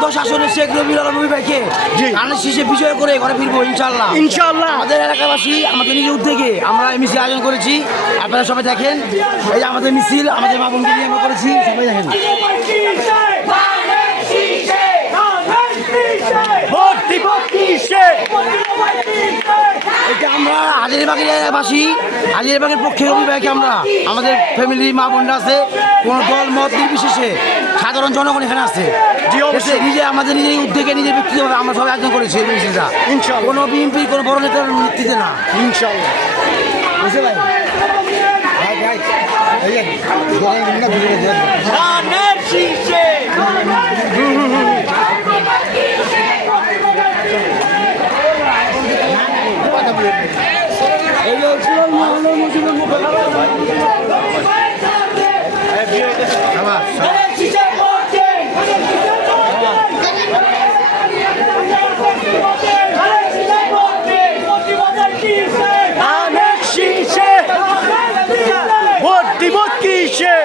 10 আসনে শেখ রবিউল আলম রবি ভাইকে ধানের শীষে বিজয় করে ঘরে ফিরবো ইনশাল্লাহ। ইনশাআল্লাহ। আমাদের এলাকাবাসী আমাদের নিজের উদ্যোগে আমরা এই মিছিল আয়োজন করেছি। আপনারা সবাই দেখেন, এই যে আমাদের মিছিল আমাদের মা বোনকে নিয়ে আমরা করেছি, সবাই দেখেন। এটা আমরা হাজারীবাগের এলাকাবাসী, হাজারীবাগের পক্ষে রবি ভাইকে আমরা আমাদের ফ্যামিলি মা বোনরা আছে, কোনো দল মত নির্বিশেষে সাধারণ জনগণ এখানে আছে। নিজে আমাদের নিজের উদ্যোগে নিজের ব্যক্তিগতভাবে আমরা সবাই আয়োজন করেছি এই মিছিলটা। কোনো বিএনপি কোনো বড় নেতার নেতৃত্বে না, ইনশাল্লাহ। বুঝতে ভাই ভোট দিব কিসে?